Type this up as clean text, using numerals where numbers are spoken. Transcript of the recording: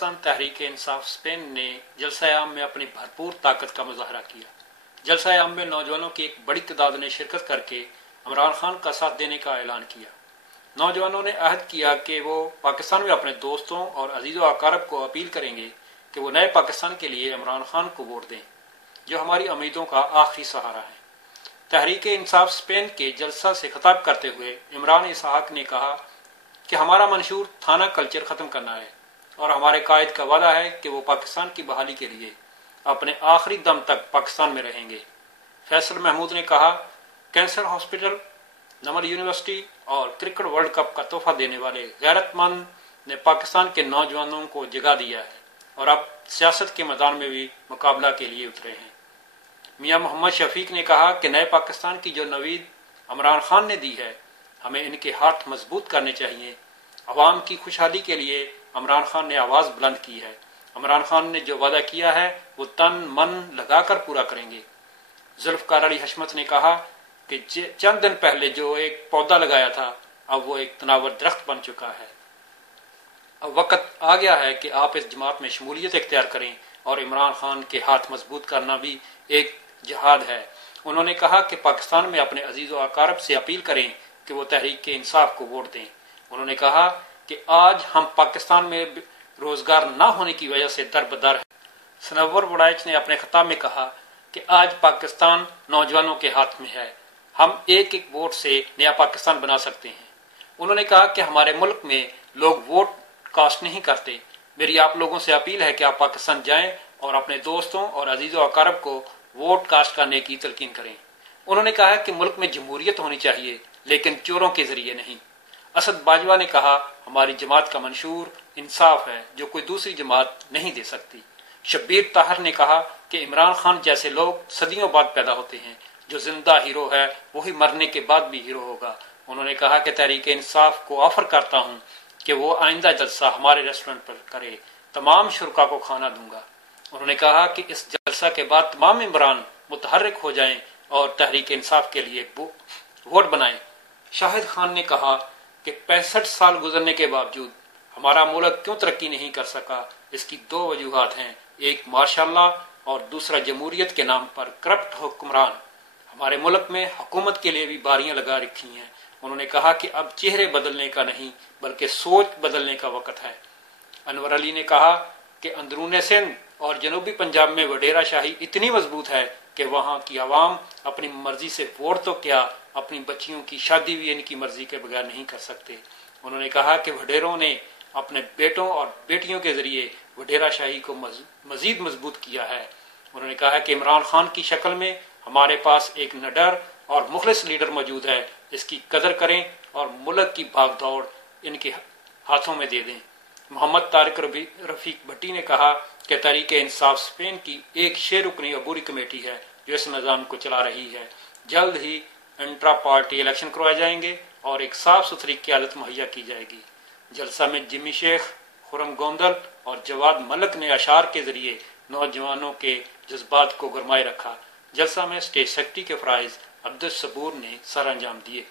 Pakistan Tehreek Insaf Spain ने जलसा आम में अपनी भरपूर ताकत का मुजाहरा किया। जलसा आम में नौजवानों की एक बड़ी तादाद ने शिरकत करके इमरान खान का साथ देने का ऐलान किया। नौजवानों ने अहद किया कि वो पाकिस्तान में अपने दोस्तों और अजीज़ व अकारब को अपील करेंगे कि वो नए पाकिस्तान के लिए इमरान खान को वोट दें, जो हमारी उम्मीदों का आखिरी सहारा है। तहरीक इंसाफ स्पेन के जलसा से खिताब करते हुए इमरान इसहाक ने कहा कि हमारा मंशूर थाना कल्चर ख़त्म करना है और हमारे कायद का वादा है कि वो पाकिस्तान की बहाली के लिए अपने आखिरी दम तक पाकिस्तान में रहेंगे। फैसल महमूद ने कहा, कैंसर हॉस्पिटल, नमर यूनिवर्सिटी और क्रिकेट वर्ल्ड कप का तोहफा देने वाले गैरतमंद ने पाकिस्तान के नौजवानों को जगा दिया है और अब सियासत के मैदान में भी मुकाबला के लिए उतरे हैं। मियां मोहम्मद शफीक ने कहा कि नए पाकिस्तान की जो नवीद इमरान खान ने दी है, हमें इनके हाथ मजबूत करने चाहिए। अवाम की खुशहाली के लिए इमरान खान ने आवाज़ बुलंद की है। इमरान खान ने जो वादा किया है वो तन मन लगाकर पूरा करेंगे। जुल्फकार अली हशमत ने कहा कि चंद दिन पहले जो एक पौधा लगाया था, अब वो एक तनावर दरख्त बन चुका है। अब वक्त आ गया है कि आप इस जमात में शमूलियत इख्तियार करें और इमरान खान के हाथ मजबूत करना भी एक जिहाद है। उन्होंने कहा कि पाकिस्तान में अपने अजीज़ व अकारब से अपील करें कि वो तहरीक के इंसाफ को वोट दें। उन्होंने कहा कि आज हम पाकिस्तान में रोजगार न होने की वजह से दर बदर हैं। सनवर वड़ाइच ने अपने खिताब में कहा कि आज पाकिस्तान नौजवानों के हाथ में है, हम एक एक वोट से नया पाकिस्तान बना सकते हैं। उन्होंने कहा कि हमारे मुल्क में लोग वोट कास्ट नहीं करते। मेरी आप लोगों से अपील है कि आप पाकिस्तान जाएं और अपने दोस्तों और अजीज़ व अकारब को वोट कास्ट करने की तलकीन करें। उन्होंने कहा कि मुल्क में जमहूरियत होनी चाहिए, लेकिन चोरों के जरिए नहीं। असद बाजवा ने कहा, हमारी जमात का मंशूर इंसाफ है जो कोई दूसरी जमात नहीं दे सकती। शब्बीर ताहर ने कहा कि इमरान खान जैसे लोग सदियों बाद पैदा होते हैं, जो जिंदा हीरो है वही मरने के बाद भी हीरो होगा। उन्होंने कहा कि तहरीक इंसाफ को ऑफर करता हूँ कि वो आइंदा जलसा हमारे रेस्टोरेंट पर करे, तमाम शुरका को खाना दूंगा। उन्होंने कहा कि इस जलसा के बाद तमाम इमरान मुतहर्रिक हो जाएं और तहरीक इंसाफ के लिए वोट बनाएं। शाहिद खान ने कहा कि 65 साल गुजरने के बावजूद हमारा मुल्क क्यों तरक्की नहीं कर सका, इसकी दो वजूहात हैं, एक मार्शाल्लाह और दूसरा जमहूरियत के नाम पर करप्ट हुक्मरान। हमारे मुल्क में हुकूमत के लिए भी बारियां लगा रखी हैं। उन्होंने कहा कि अब चेहरे बदलने का नहीं बल्कि सोच बदलने का वक्त है। अनवर अली ने कहा कि अंदरूनी सिंध और जनूबी पंजाब में वडेरा शाही इतनी मजबूत है कि वहाँ की आवाम अपनी मर्जी से वोट तो क्या, अपनी बच्चियों की शादी भी इनकी मर्जी के बगैर नहीं कर सकते। उन्होंने कहा कि वडेरों ने अपने बेटों और बेटियों के जरिए वडेरा शाही को मजीद मजबूत किया है। उन्होंने कहा कि इमरान खान की शक्ल में हमारे पास एक निडर और मुखलिस लीडर मौजूद है, इसकी कदर करें और मुल्क की भागदौड़ इनके हाथों में दे दें। मोहम्मद तारिक रफीक भट्टी ने कहा कि तहरीक इंसाफ स्पेन की एक 6 रुकनी अबूरी कमेटी है जो इस निज़ाम को चला रही है। जल्द ही इंट्रा पार्टी इलेक्शन करवाए जाएंगे और एक साफ सुथरी क़यादत मुहैया की जाएगी। जलसा में जिमी शेख, खुरम गोंदल और जवाद मलिक ने अशार के जरिए नौजवानों के जज्बात को गरमाए रखा। जलसा में स्टेट सेक्रेटरी के फराइज अब्दुल सबूर ने सर अंजाम दिए।